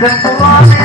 பெண்புறானே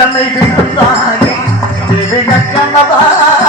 தன்னை தேவா. திசையில் இதயமுனையே